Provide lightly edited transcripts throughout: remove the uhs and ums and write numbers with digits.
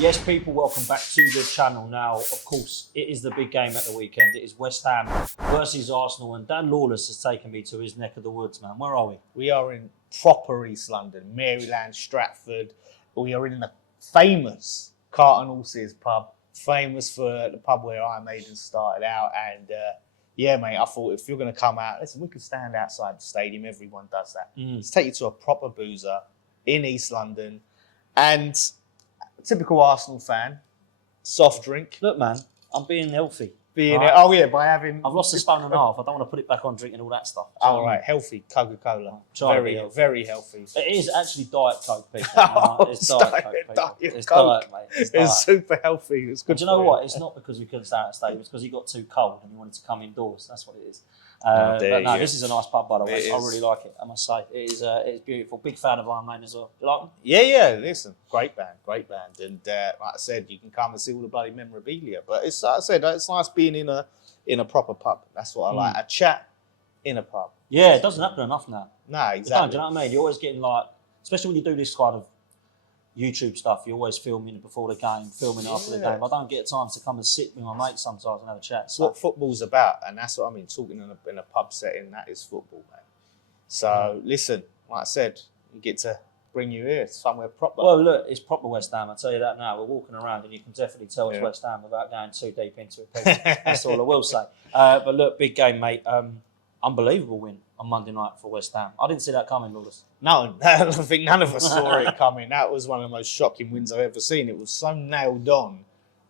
Yes, people, welcome back to the channel. Now, of course, it is the big game at the weekend. It is West Ham versus Arsenal, and Dan Lawless has taken me to his neck of the woods, man. Where are we? We are in proper East London, Maryland, Stratford. We are in the famous Cart and Horses pub, famous for the pub where Iron Maiden started out. And yeah, mate, I thought if you're going to come out, listen, we could stand outside the stadium. Everyone does that. Let's take you to a proper boozer in East London. And typical Arsenal fan, soft drink. Look, man, I'm being healthy. Oh yeah, by having. I've lost a stone and a half. I don't want to put it back on drinking all that stuff. Oh right, healthy Coca-Cola. Very healthy. It is actually Diet Coke, people. It's Diet Coke, people. It's Diet, mate. It's super healthy. It's good. Do you know what? It's not because we couldn't stay at the stadium. It's because he got too cold and he wanted to come indoors. That's what it is. But no, this is a nice pub, by the way. I really like it, I must say. It is beautiful. Big fan of Iron Maiden as well. Do you like them? Yeah. Listen, great band. And like I said, you can come and see all the bloody memorabilia. But it's like I said, it's nice being in a proper pub. That's what I like. A chat in a pub. Yeah, it doesn't happen enough now. No, exactly. Do you know what I mean? You're always getting like, especially when you do this kind of YouTube stuff, you're always filming before the game, filming after the game. I don't get time to come and sit with my mates sometimes and have a chat. That's what football's about, and that's what I mean. Talking in a pub setting, that is football, man. So listen, like I said, we get to bring you here somewhere proper. Well, look, it's proper West Ham. I tell you that now. We're walking around, and you can definitely tell it's West Ham without going too deep into it. That's all I will say. But look, big game, mate. Unbelievable win on Monday night for West Ham. I didn't see that coming, Lawless. No, I think none of us saw it coming. That was one of the most shocking wins I've ever seen. It was so nailed on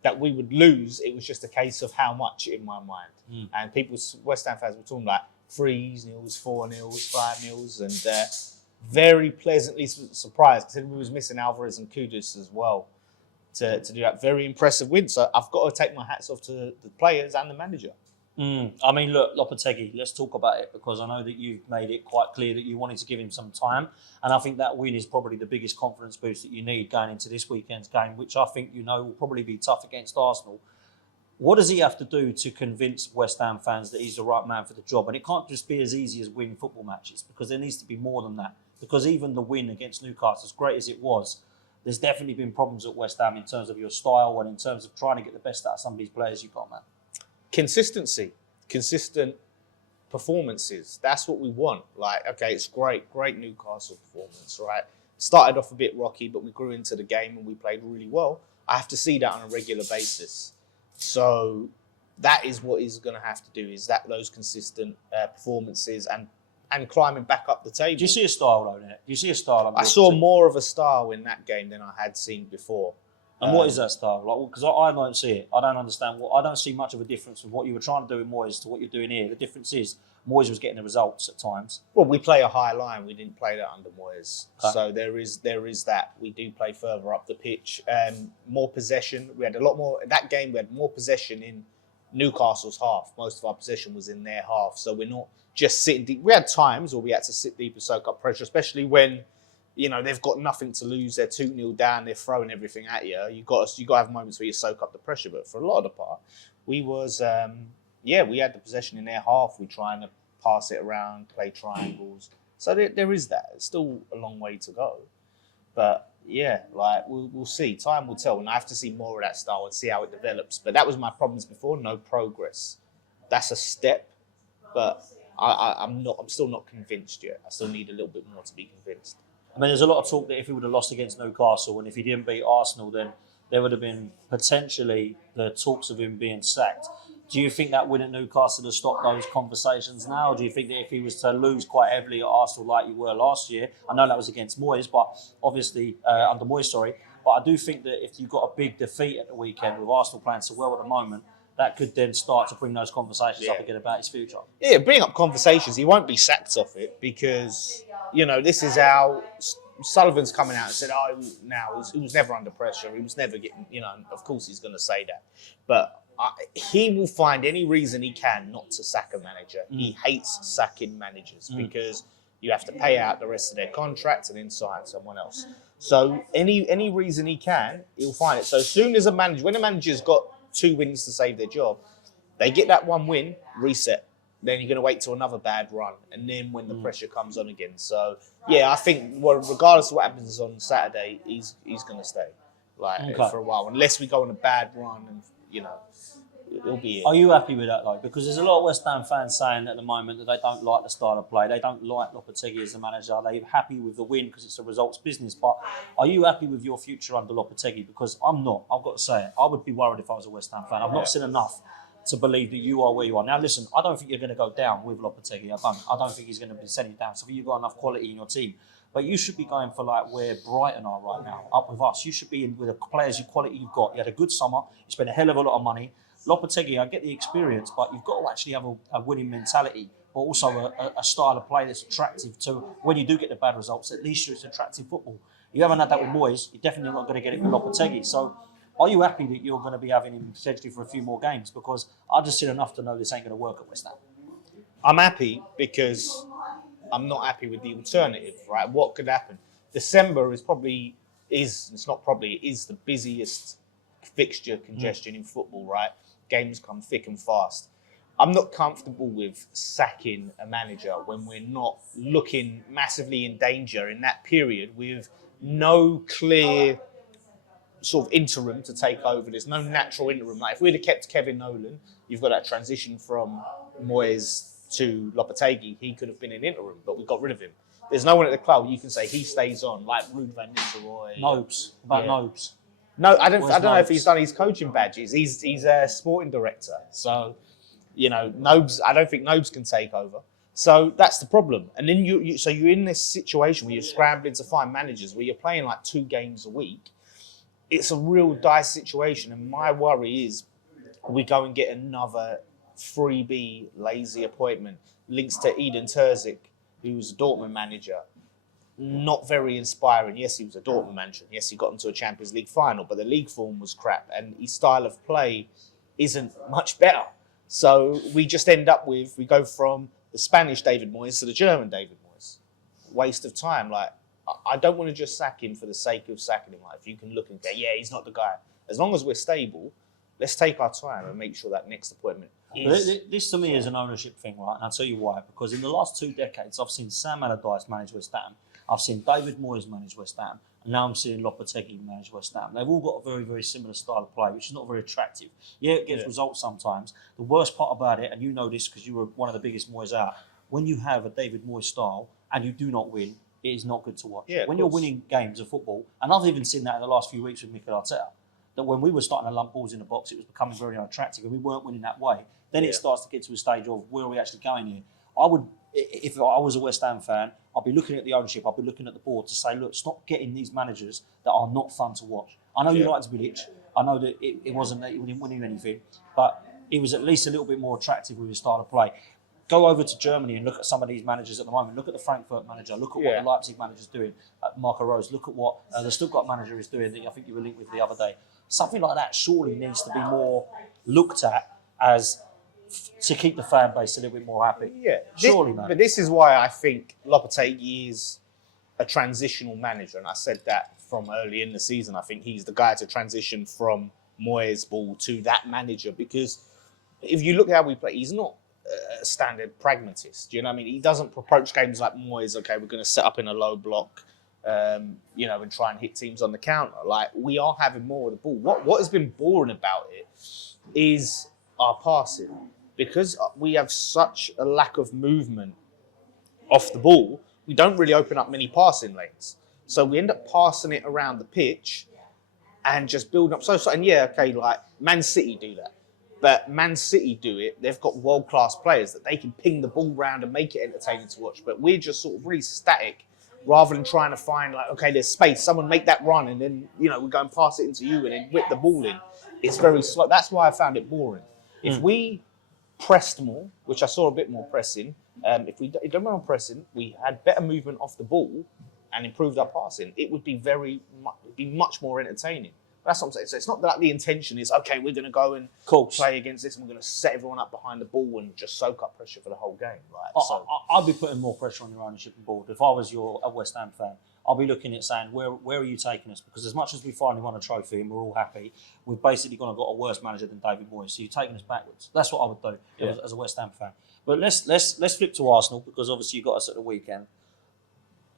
that we would lose. It was just a case of how much in my mind. And people, West Ham fans were talking like 3-0, 4-0, 5-0, and very pleasantly surprised because we was missing Alvarez and Kudus as well to do that very impressive win. So I've got to take my hats off to the players and the manager. I mean, look, Lopetegui, let's talk about it because I know that you've made it quite clear that you wanted to give him some time. And I think that win is probably the biggest confidence boost that you need going into this weekend's game, which I think, will probably be tough against Arsenal. What does he have to do to convince West Ham fans that he's the right man for the job? And it can't just be as easy as win football matches because there needs to be more than that. Because even the win against Newcastle, as great as it was, there's definitely been problems at West Ham in terms of your style and in terms of trying to get the best out of some of these players you've got, man. Consistency, consistent performances. That's what we want. Like, okay, it's great Newcastle performance, right? Started off a bit rocky, but we grew into the game and we played really well. I have to see that on a regular basis. So that is what he's going to have to do, is those consistent performances and climbing back up the table. Do you see a style, though, there? Do you see a style? I saw more of a style in that game than I had seen before. And what is that style? Like, because I don't see it. I don't understand. I don't see much of a difference from what you were trying to do with Moyes to what you're doing here. The difference is Moyes was getting the results at times. Well, we play a high line. We didn't play that under Moyes. Okay. So there is that. We do play further up the pitch. More possession. We had a lot more. In that game, we had more possession in Newcastle's half. Most of our possession was in their half. So we're not just sitting deep. We had times where we had to sit deep and soak up pressure, especially when they've got nothing to lose. They're 2-0 down. They're throwing everything at you. You got to have moments where you soak up the pressure. But for a lot of the part, we had the possession in their half. We're trying to pass it around, play triangles. So there is that. It's still a long way to go. But yeah, like we'll see. Time will tell. And I have to see more of that style and see how it develops. But that was my problems before. No progress. That's a step. But I'm still not convinced yet. I still need a little bit more to be convinced. I mean, there's a lot of talk that if he would have lost against Newcastle and if he didn't beat Arsenal, then there would have been potentially the talks of him being sacked. Do you think that win at Newcastle has stopped those conversations now? Or do you think that if he was to lose quite heavily at Arsenal like you were last year, I know that was against Moyes, but obviously under Moyes, but I do think that if you've got a big defeat at the weekend with Arsenal playing so well at the moment, that could then start to bring those conversations up again about his future. Yeah, bring up conversations. He won't be sacked off it because, this is how Sullivan's coming out and said, he was never under pressure. He was never getting, of course he's going to say that. But he will find any reason he can not to sack a manager. He hates sacking managers because you have to pay out the rest of their contracts and then sign someone else. So any reason he can, he'll find it. So as soon as when a manager's got 2 wins to save their job, they get that 1 win, reset. Then you're going to wait till another bad run, and then when the pressure comes on again. So yeah, I think regardless of what happens on Saturday, he's going to stay. for a while, unless we go on a bad run, and it'll be it. Are you happy with that, though? Because there's a lot of West Ham fans saying at the moment that they don't like the style of play. They don't like Lopetegui as the manager. They're happy with the win because it's a results business. But are you happy with your future under Lopetegui? Because I'm not. I've got to say it. I would be worried if I was a West Ham fan. I've not seen enough to believe that you are where you are. Now, listen, I don't think you're going to go down with Lopetegui. I don't think he's going to be sending you down. So I think you've got enough quality in your team. But you should be going for like where Brighton are right now, up with us. You should be in with the players, your quality you've got. You had a good summer. You spent a hell of a lot of money. Lopetegui, I get the experience, but you've got to actually have a winning mentality, but also a style of play that's attractive to when you do get the bad results. At least it's attractive football. You haven't had that with Moyes. You're definitely not going to get it with Lopetegui. So, are you happy that you're going to be having him potentially for a few more games? Because I've just seen enough to know this ain't going to work at West Ham. I'm happy because I'm not happy with the alternative. Right? What could happen? December is the busiest fixture congestion in football. Right? Games come thick and fast. I'm not comfortable with sacking a manager when we're not looking massively in danger in that period with no clear sort of interim to take over. There's no natural interim. Like if we'd have kept Kevin Nolan, you've got that transition from Moyes to Lopetegui. He could have been an interim, but we got rid of him. There's no one at the club you can say he stays on, like Ruud van Nistelrooy. Nobes. Nobes. No, I don't know if he's done his coaching badges. He's a sporting director. So, Nobes, I don't think Nobes can take over. So that's the problem. And then you're in this situation where you're scrambling to find managers, where you're playing like 2 games a week. It's a real dice situation. And my worry is we go and get another freebie, lazy appointment. Links to Eden Terzic, who's a Dortmund manager. Not very inspiring. Yes, he was a Dortmund manager. Yes, he got them to a Champions League final, but the league form was crap and his style of play isn't much better. So we just end up we go from the Spanish David Moyes to the German David Moyes. Waste of time. Like, I don't want to just sack him for the sake of sacking him. Like, if you can look and go, yeah, he's not the guy. As long as we're stable, let's take our time and make sure that next appointment is... This to me is an ownership thing, right? And I'll tell you why. Because in the last 2 decades, I've seen Sam Allardyce manage West Ham. I've seen David Moyes manage West Ham, and now I'm seeing Lopetegui manage West Ham. They've all got a very, very similar style of play, which is not very attractive. Yeah, it gets results sometimes. The worst part about it, and you know this because you were one of the biggest Moyes out, when you have a David Moyes style and you do not win, it is not good to watch. Yeah, when you're winning games of football, and I've even seen that in the last few weeks with Mikel Arteta, that when we were starting to lump balls in the box, it was becoming very unattractive, and we weren't winning that way. Then it starts to get to a stage of where are we actually going here? If I was a West Ham fan, I'd be looking at the ownership, I'd be looking at the board to say, look, stop getting these managers that are not fun to watch. I know you liked Bilic. I know that it wasn't that he didn't win anything, but it was at least a little bit more attractive with his style of play. Go over to Germany and look at some of these managers at the moment. Look at the Frankfurt manager. Look at what the Leipzig manager's doing, Marco Rose. Look at what the Stuttgart manager is doing that I think you were linked with the other day. Something like that surely needs to be more looked at as to keep the fan base a little bit more happy. Yeah. Surely, man. But this is why I think Lopetegui is a transitional manager. And I said that from early in the season. I think he's the guy to transition from Moyes' ball to that manager. Because if you look at how we play, he's not a standard pragmatist. You know what I mean? He doesn't approach games like Moyes, okay, we're going to set up in a low block, and try and hit teams on the counter. Like, we are having more of the ball. What has been boring about it is our passing. Because we have such a lack of movement off the ball, we don't really open up many passing lanes. So we end up passing it around the pitch and just building up. Like Man City do that. But Man City do it, they've got world-class players that they can ping the ball round and make it entertaining to watch. But we're just sort of really static rather than trying to find, like, okay, there's space, someone make that run, and then, we go and pass it into you and then whip the ball in. It's very slow. That's why I found it boring. If we pressed more, which I saw a bit more pressing, if we don't mind pressing, we had better movement off the ball and improved our passing, it would be much more entertaining. That's what I'm saying. So it's not that the intention is, okay, we're going to go and play against this and we're going to set everyone up behind the ball and just soak up pressure for the whole game. Right? I'd be putting more pressure on your ownership and board. If I was a West Ham fan, I'll be looking at saying, where are you taking us? Because as much as we finally won a trophy and we're all happy, we've basically got a worse manager than David Moyes. So you're taking us backwards. That's what I would do as a West Ham fan. But let's flip to Arsenal, because obviously you got us at the weekend.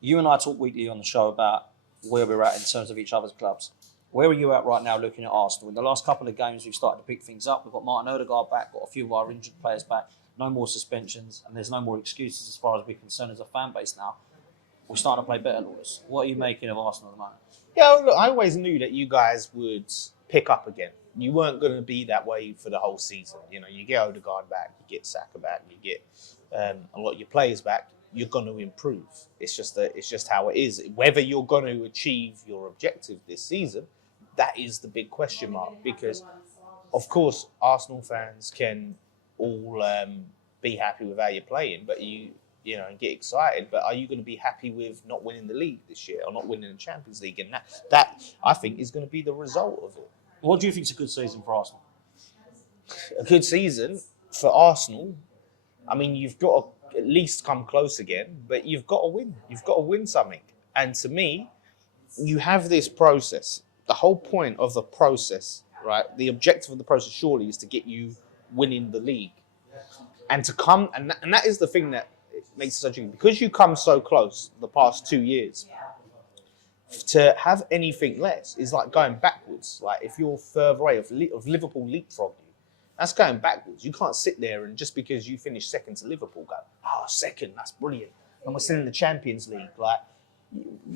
You and I talk weekly on the show about where we're at in terms of each other's clubs. Where are you at right now looking at Arsenal? In the last couple of games, we've started to pick things up. We've got Martin Odegaard back, got a few of our injured players back, no more suspensions, and there's no more excuses as far as we're concerned as a fan base now. We're starting to play better, Lawless. What are you making of Arsenal at the moment? Yeah, look, I always knew that you guys would pick up again. You weren't going to be that way for the whole season. You know, you get Odegaard back, you get Saka back, you get a lot of your players back. You're going to improve. It's just how it is. Whether you're going to achieve your objective this season, that is the big question mark. Because, of course, Arsenal fans can all be happy with how you're playing, but you know, and get excited. But are you going to be happy with not winning the league this year or not winning the Champions League? And that I think is going to be the result of it. What do you think is a good season for Arsenal? A good season for Arsenal. I mean, you've got to at least come close again, but you've got to win. You've got to win something. And to me, you have this process. The whole point of the process, right? The objective of the process surely is to get you winning the league. And to come, and that is the thing that makes it so tricky. Because you come so close the past 2 years, to have anything less is like going backwards. Like if you're further away of Liverpool leapfrog you, that's going backwards. You can't sit there and just because you finish second to Liverpool go, oh, second, that's brilliant. And we're still in the Champions League. Like,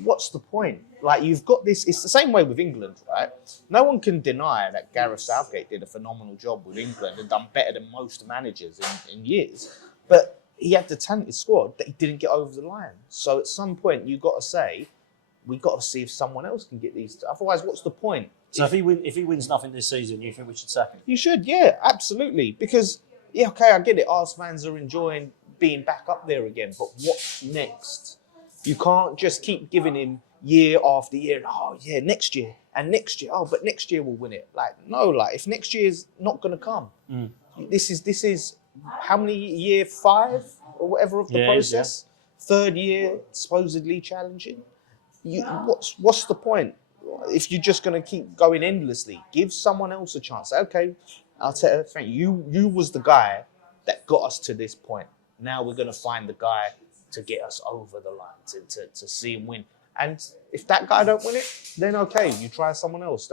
what's the point? Like, you've got this, it's the same way with England, right? No one can deny that Gareth Southgate did a phenomenal job with England and done better than most managers in years. But he had the talented squad that he didn't get over the line. So at some point, you've got to say, we've got to see if someone else can get these. Otherwise, what's the point? So if he wins nothing this season, you think we should sack him? You should, yeah, absolutely. Because, yeah, okay, I get it. Arsenal fans are enjoying being back up there again. But what's next? You can't just keep giving him year after year. Oh, yeah, next year and next year. Oh, but next year we'll win it. Like, no, like, if next year's not going to come, this is how many, year 5 or whatever of the process? Yeah. 3rd year, supposedly challenging. What's the point? If you're just going to keep going endlessly, give someone else a chance. Okay, I'll tell you, you was the guy that got us to this point. Now we're going to find the guy to get us over the line, to see him win. And if that guy don't win it, then okay, you try someone else.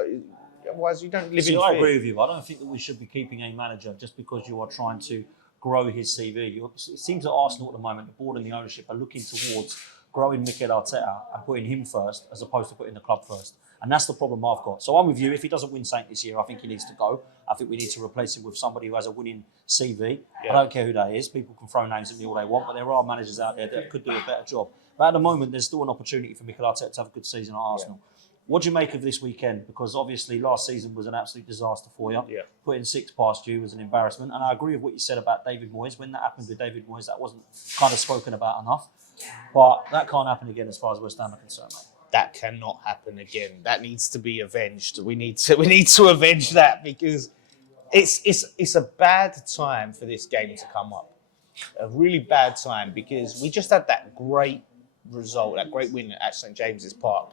Otherwise, you don't live in fear. I agree with you. I don't think that we should be keeping a manager just because you are trying to grow his CV. It seems that Arsenal at the moment, the board and the ownership are looking towards growing Mikel Arteta and putting him first as opposed to putting the club first. And that's the problem I've got. So I'm with you. If he doesn't win something this year, I think he needs to go. I think we need to replace him with somebody who has a winning CV. Yeah. I don't care who that is. People can throw names at me all they want, but there are managers out there that could do a better job. But at the moment, there's still an opportunity for Mikel Arteta to have a good season at Arsenal. Yeah. What do you make of this weekend? Because obviously last season was an absolute disaster for you. Yeah. Putting 6 past you was an embarrassment. And I agree with what you said about David Moyes. When that happened with David Moyes, that wasn't kind of spoken about enough. But that can't happen again as far as West Ham are concerned, mate. That cannot happen again. That needs to be avenged. We need to avenge that because it's a bad time for this game to come up. A really bad time because we just had that great result, that great win at St James's Park.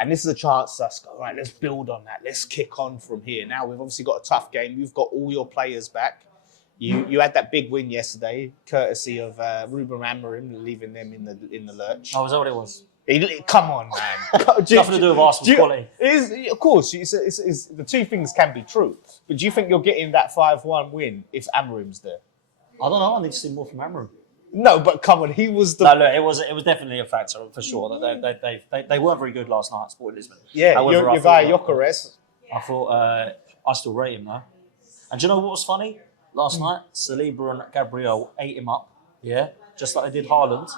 And this is a chance for us to go, right, let's build on that. Let's kick on from here. Now we've obviously got a tough game. You've got all your players back. You had that big win yesterday, courtesy of Ruben Amorim, leaving them in the lurch. Oh, was that what it was? Come on, man. Nothing to do with Arsenal's quality. Of course, the two things can be true. But do you think you're getting that 5-1 win if Amorim's there? I don't know. I need to see more from Amorim. No, but come on, he was the... No, look, it was definitely a factor, for sure. They weren't very good last night, Sporting Lisbon. Yeah, however, your guy, Gyökeres. I thought, I still rate him, though. And do you know what was funny? Last night, Saliba and Gabriel ate him up, yeah? Just like they did Haaland.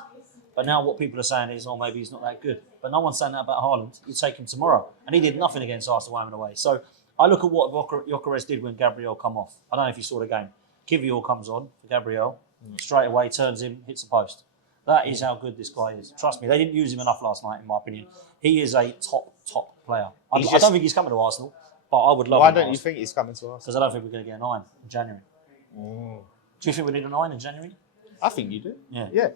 But now what people are saying is, oh, maybe he's not that good. But no one's saying that about Haaland. You take him tomorrow. And he did nothing against Arsenal home and away. So I look at what Gyökeres did when Gabriel come off. I don't know if you saw the game. Kivior comes on for Gabriel. Straight away, turns him, hits the post. That is how good this guy is. Trust me, they didn't use him enough last night, in my opinion. He is a top player. I don't think he's coming to Arsenal, but I would love him. Why don't you think he's coming to Arsenal? Because I don't think we're going to get a 9 in January. Do you think we need a 9 in January? I think you do. Yeah.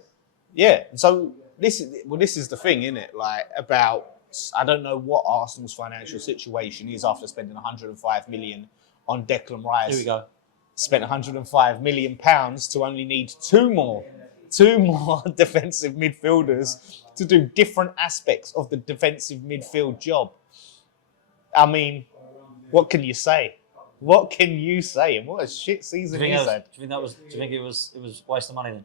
Yeah. So this is the thing, isn't it? Like about, I don't know what Arsenal's financial situation is after spending 105 million on Declan Rice. Here we go. Spent 105 million pounds to only need two more defensive midfielders to do different aspects of the defensive midfield job. I mean, what can you say? What can you say? And what a shit season he's had. Do you think it was a waste of money then?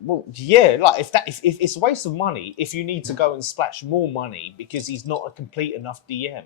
Well, yeah, like if it's a waste of money, if you need to go and splash more money because he's not a complete enough DM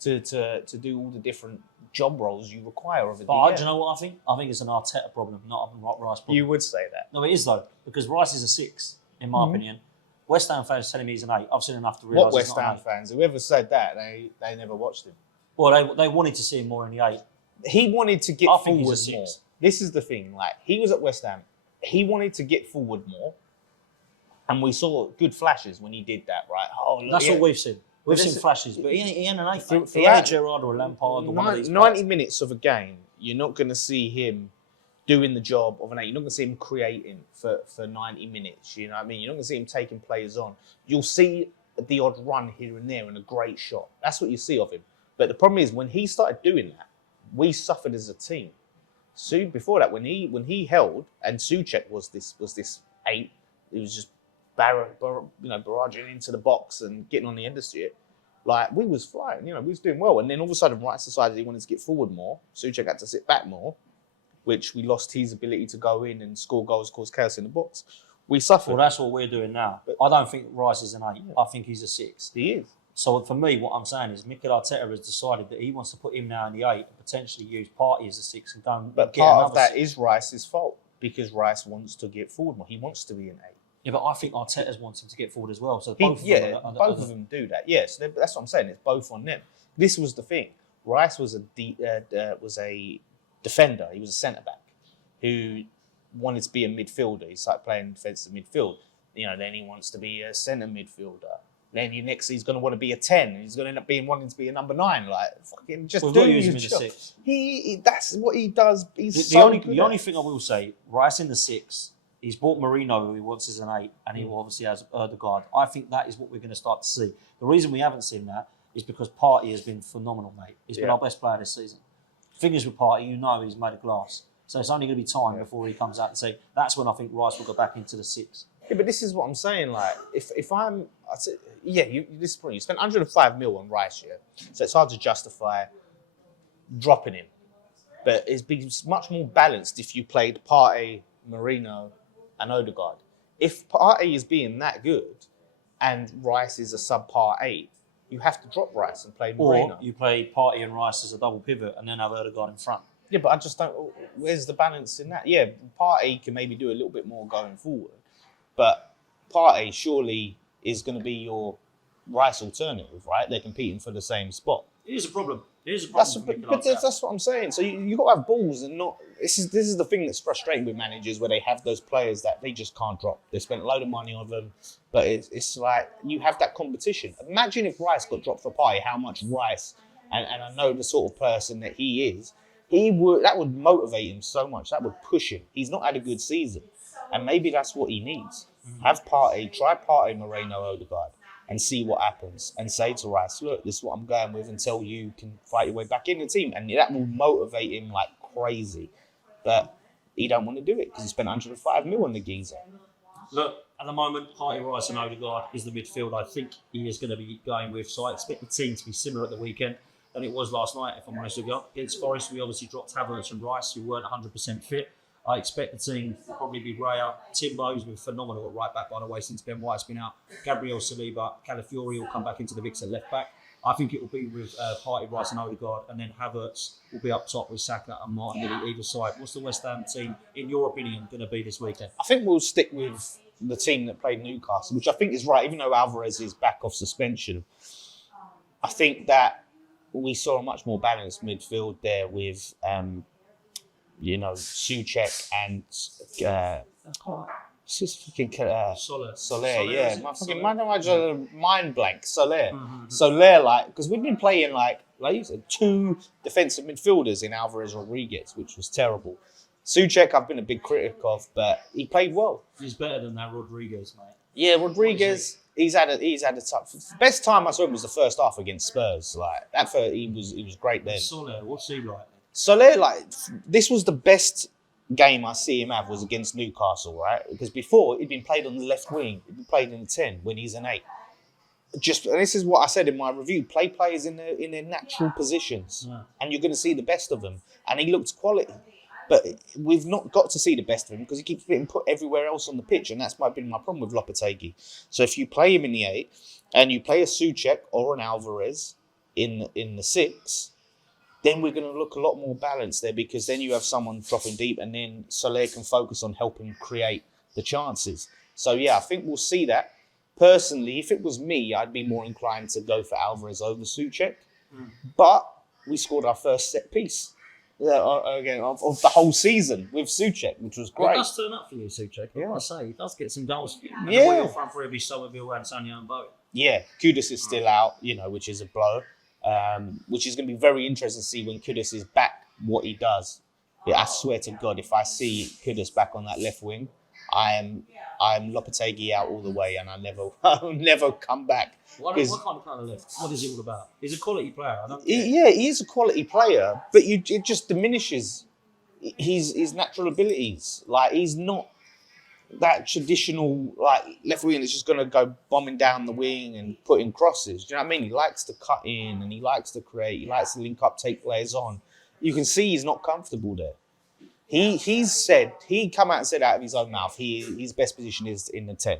to do all the different job roles you require of a DM. But do you know what I think? I think it's an Arteta problem, not a Rice problem. You would say that. No, it is though, because Rice is a 6, in my opinion. West Ham fans telling me he's an 8. I've seen enough to realise. What West Ham fans? Whoever said that, they never watched him. Well, they wanted to see him more in the 8. He wanted to get forward more. 6. This is the thing. Like, he was at West Ham. He wanted to get forward more. And we saw good flashes when he did that, right? Oh, look, that's what we've seen. We've seen flashes, but he ain't an 8. He ain't Gerrard or Lampard or one of these 90 players. minutes of a game, you're not going to see him doing the job of an 8. You're not going to see him creating for 90 minutes. You know what I mean? You're not going to see him taking players on. You'll see the odd run here and there and a great shot. That's what you see of him. But the problem is, when he started doing that, we suffered as a team. Soon before that, when he held, and Souček was this 8, he was just barraging into the box and getting on the end of it. Like, we was flying, we was doing well. And then all of a sudden, Rice decided he wanted to get forward more. Souček had to sit back more, which we lost his ability to go in and score goals, cause chaos in the box. We suffered. Well, that's what we're doing now. But I don't think Rice is an 8. I think he's a 6. He is. So for me, what I'm saying is Mikel Arteta has decided that he wants to put him now in the 8 and potentially use Partey as a 6 and go and But get part of that 6. is Rice's fault, because Rice wants to get forward more. He wants to be an 8. Yeah, but I think Arteta's wants him to get forward as well. So both of them do that. Yes, that's what I'm saying. It's both on them. This was the thing. Rice was a defender. He was a centre back who wanted to be a midfielder. He started playing defensive midfield. Then he wants to be a centre midfielder. Then he's going to want to be a 10. He's going to end up wanting to be a number 9. Like, fucking just do his job. 6. That's what he does. He's the only thing I will say, Rice in the 6. He's bought Marino, who he wants as an 8, and he obviously has Ødegaard. I think that is what we're going to start to see. The reason we haven't seen that is because Partey has been phenomenal, mate. He's been our best player this season. The thing is with Partey, he's made of glass. So it's only going to be time before he comes out and say, that's when I think Rice will go back into the 6. Yeah, but this is what I'm saying. Like, if I'm, this is probably, you spent 105 mil on Rice, so it's hard to justify dropping him. But it's been much more balanced if you played Partey, Marino, and Ødegaard. If Partey is being that good and Rice is a subpar 8, you have to drop Rice and play Marino. Or you play Partey and Rice as a double pivot and then have Ødegaard in front. Yeah, but I just don't. Where's the balance in that? Yeah, Partey can maybe do a little bit more going forward, but Partey surely is going to be your Rice alternative, right? They're competing for the same spot. It is a problem. It is a problem. That's what I'm saying. So you got to have balls and not. This is the thing that's frustrating with managers, where they have those players that they just can't drop. They spent a load of money on them, but it's like you have that competition. Imagine if Rice got dropped for Partey, how much Rice, and I know the sort of person that he is, that would motivate him so much. That would push him. He's not had a good season, and maybe that's what he needs. Have Partey, try Partey, Moreno, Ødegaard, and see what happens, and say to Rice, look, this is what I'm going with until you can fight your way back in the team. And that will motivate him like crazy. But he don't want to do it because he spent 105 mil on the geezer. Look, at the moment, Partey, Rice and Ødegaard is the midfield I think he is going to be going with. So I expect the team to be similar at the weekend than it was last night, if I'm honest with you. Against Forest, we obviously dropped Havertz and Rice, who weren't 100% fit. I expect the team will probably be Raya. Timbo, who's been phenomenal at right back, by the way, since Ben White's been out. Gabriel Saliba, Calafiori will come back into the mix at left back. I think it will be with Partey, Rice and Ødegaard, and then Havertz will be up top with Saka and Martinelli either side. What's the West Ham team, in your opinion, going to be this weekend? I think we'll stick with the team that played Newcastle, which I think is right, even though Alvarez is back off suspension. I think that we saw a much more balanced midfield there with... Souček and Soler, yeah. My fucking mind blank. Soler. Soler, because we've been playing like you said, 2 defensive midfielders in Alvarez Rodriguez, which was terrible. Souček, I've been a big critic of, but he played well. He's better than that Rodriguez, mate. Yeah, Rodriguez. He's had a tough. Best time I saw him was the first half against Spurs. Like that, he was great then. Soler, what's he like? Soler, this was the best game I see him have was against Newcastle, right? Because before, he'd been played on the left wing. He'd been played in the 10 when he's an 8. and this is what I said in my review, play players in their natural positions, and you're going to see the best of them. And he looked quality. But we've not got to see the best of him because he keeps getting put everywhere else on the pitch, and that's been my problem with Lopetegui. So if you play him in the 8 and you play a Souček or an Alvarez in the 6, then we're going to look a lot more balanced there, because then you have someone dropping deep, and then Soler can focus on helping create the chances. So yeah, I think we'll see that. Personally, if it was me, I'd be more inclined to go for Alvarez over Souček. But we scored our first set piece. Again, of the whole season with Souček, which was great. He does turn up for you, Souček. I want to say, he does get some goals. And yeah. Your front three will be Somerville, Antonio and Bowen. Yeah, Kudus is still out, which is a blow. Which is going to be very interesting to see when Kudus is back, what he does. Yeah, I swear to God, if I see Kudus back on that left wing, I am Lopetegui out all the way, and I'll never come back. What kind of player left? What is it all about? He's a quality player. He is a quality player, but it just diminishes his natural abilities. Like, he's not that traditional left wing that's just going to go bombing down the wing and put in crosses. Do you know what I mean? He likes to cut in, and he likes to create. He likes to link up, take players on. You can see he's not comfortable there. He come out and said out of his own mouth, his best position is in the 10.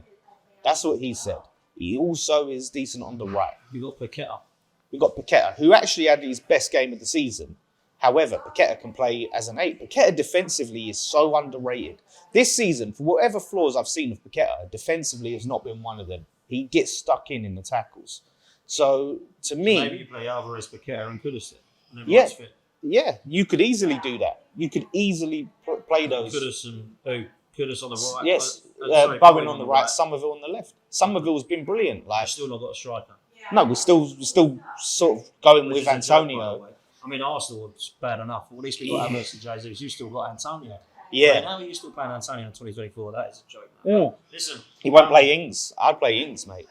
That's what he said. He also is decent on the right. We got Paqueta, who actually had his best game of the season. However, Paqueta can play as an 8. Paqueta defensively is so underrated. This season, for whatever flaws I've seen of Paqueta, defensively has not been one of them. He gets stuck in the tackles. So, to me... Maybe you play Alvarez, Paqueta and Kudus. Yeah, you could easily do that. You could easily play those. Kudus and who? Kudus on the right. Yes, Bowen on the right, Somerville on the left. Somerville's been brilliant. We've still not got a striker. No, we're still sort of going with Antonio. I mean, Arsenal was bad enough. At least we got Havertz and Jesus. You still got Antonio. Yeah. Right, how are you still playing Antonio in 2024? That is a joke, man. Yeah. Listen. He won't play Ings. I'd play Ings, mate.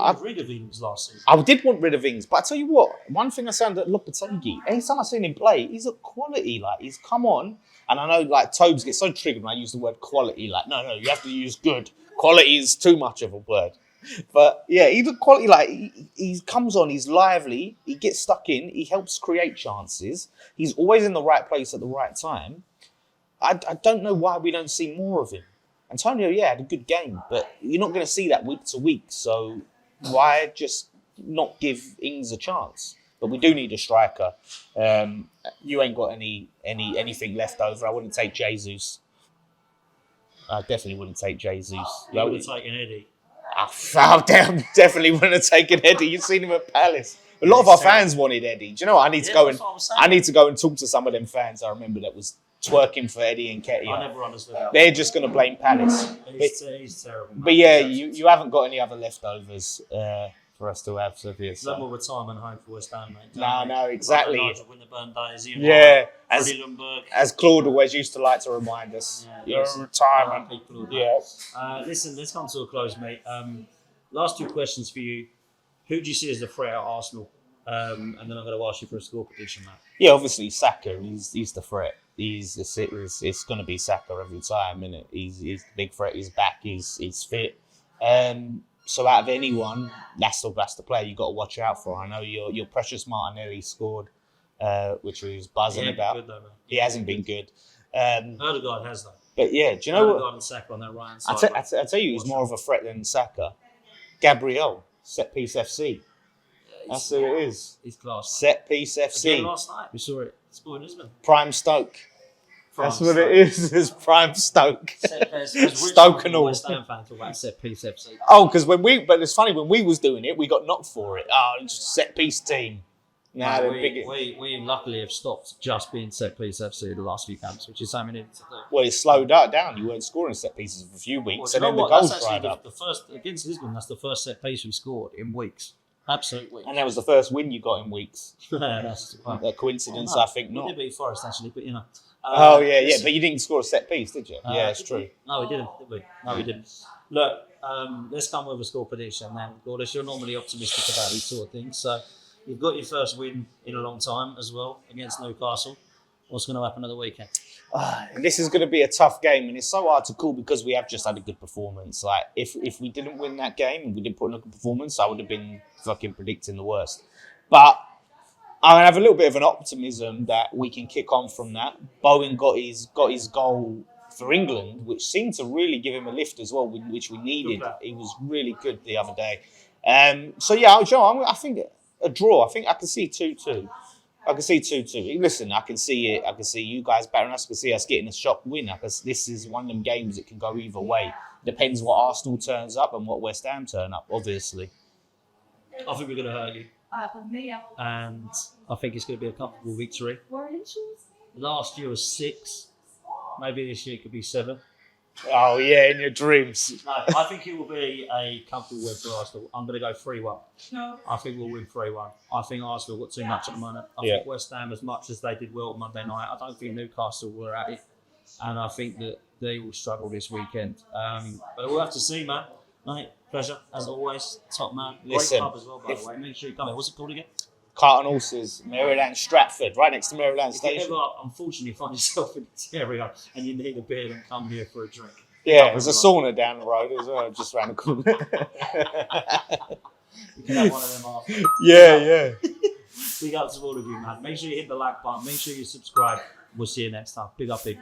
I got rid of Ings last season. I did want rid of Ings, but I tell you what, one thing I found at Lopetegui, anytime I've seen him play, he's at quality. Like, he's come on, and I know, Tobes gets so triggered when I use the word quality. Like, no, you have to use good. Quality is too much of a word. But yeah, he's at quality. He comes on, he's lively, he gets stuck in, he helps create chances. He's always in the right place at the right time. I don't know why we don't see more of him. Antonio, had a good game, but you're not going to see that week to week. So why just not give Ings a chance? But we do need a striker. You ain't got anything left over. I wouldn't take Jesus. I definitely wouldn't take Jesus. You would have taken Eddie. I definitely wouldn't have taken Eddie. You've seen him at Palace. A lot of our fans wanted Eddie. Do you know what? I need to go and talk to some of them fans. I remember that was twerking for Eddie Nketiah. I never understood that. They're just going to blame Palace. He's terrible. But yeah, you haven't got any other leftovers for us to have. So no more retirement home for West Ham, mate. No, exactly. As Claude always used to like to remind us. You're in retirement. Listen, let's come to a close, mate. Last two questions for you. Who do you see as the threat at Arsenal? And then I'm going to ask you for a score prediction, Matt. Yeah, obviously Saka. He's the threat. It's going to be Saka every time, isn't it? He's the big threat. He's back. He's fit. So out of anyone, that's the player you got to watch out for. I know your precious Martinelli scored, which we was buzzing about. Good, though, he hasn't been good. Odegaard has though. But yeah, do you know Odegaard and Saka on that right hand side. I tell you, he's more of a threat than Saka. Gabriel, set piece FC. That's who it is. He's class. Set piece FC. Again, last night we saw it. Scored in Lisbon. Prime Stoke. That's what it is. It's Prime Stoke. Stoke and all. West Ham fans talk about set piece FC. Oh, because but it's funny when we was doing it, we got knocked for it. Oh, it's just set piece team. No, we luckily have stopped just being set piece FC the last few camps, which is something we needed to do. Well, it slowed down. You weren't scoring set pieces for a few weeks, and then the goals dried up. The first against Lisbon, that's the first set piece we scored in weeks. Absolute weeks. And that was the first win you got in weeks. That's a coincidence, I think not. We did beat Forest actually, but you know. But you didn't score a set piece, did you? Yeah, it's true. No, we didn't, did we? No, we didn't. Look, let's come with a score prediction then. Gordon, you're normally optimistic about these sort of things. So you've got your first win in a long time as well against Newcastle. What's going to happen at the weekend? This is going to be a tough game, and it's so hard to call because we have just had a good performance. Like, if we didn't win that game and we didn't put in a good performance, I would have been fucking predicting the worst. But I have a little bit of an optimism that we can kick on from that. Bowen got his goal for England, which seemed to really give him a lift as well, which we needed. He was really good the other day. So yeah, Joe, I think a draw. I think I can see 2-2. I can see 2-2. Listen, I can see it. I can see you guys battering us. I can see us getting a shock win. This is one of them games that can go either way. Depends what Arsenal turns up and what West Ham turn up, obviously. I think we're going to hurt you. And I think it's going to be a comfortable victory. Last year was 6. Maybe this year it could be 7. Oh, yeah, in your dreams. No, I think it will be a comfortable win for Arsenal. I'm going to go 3-1. No. I think we'll win 3-1. I think Arsenal got too much at the moment. I think West Ham, as much as they did well Monday night, I don't think Newcastle were at it. And I think that they will struggle this weekend. But we'll have to see, man. Mate, pleasure, as always. Top man. Listen, great pub as well, by the way. Make sure you come in. What's it called again? Carlton Horses, Maryland, Stratford, right next to Maryland Station. If you ever, unfortunately, find yourself in this area and you need a beer, then come here for a drink. Yeah, there's a sauna down the road as well, just around the corner. You can have one of them after. Yeah. Big up to all of you, man. Make sure you hit the like button. Make sure you subscribe. We'll see you next time. Big up, big.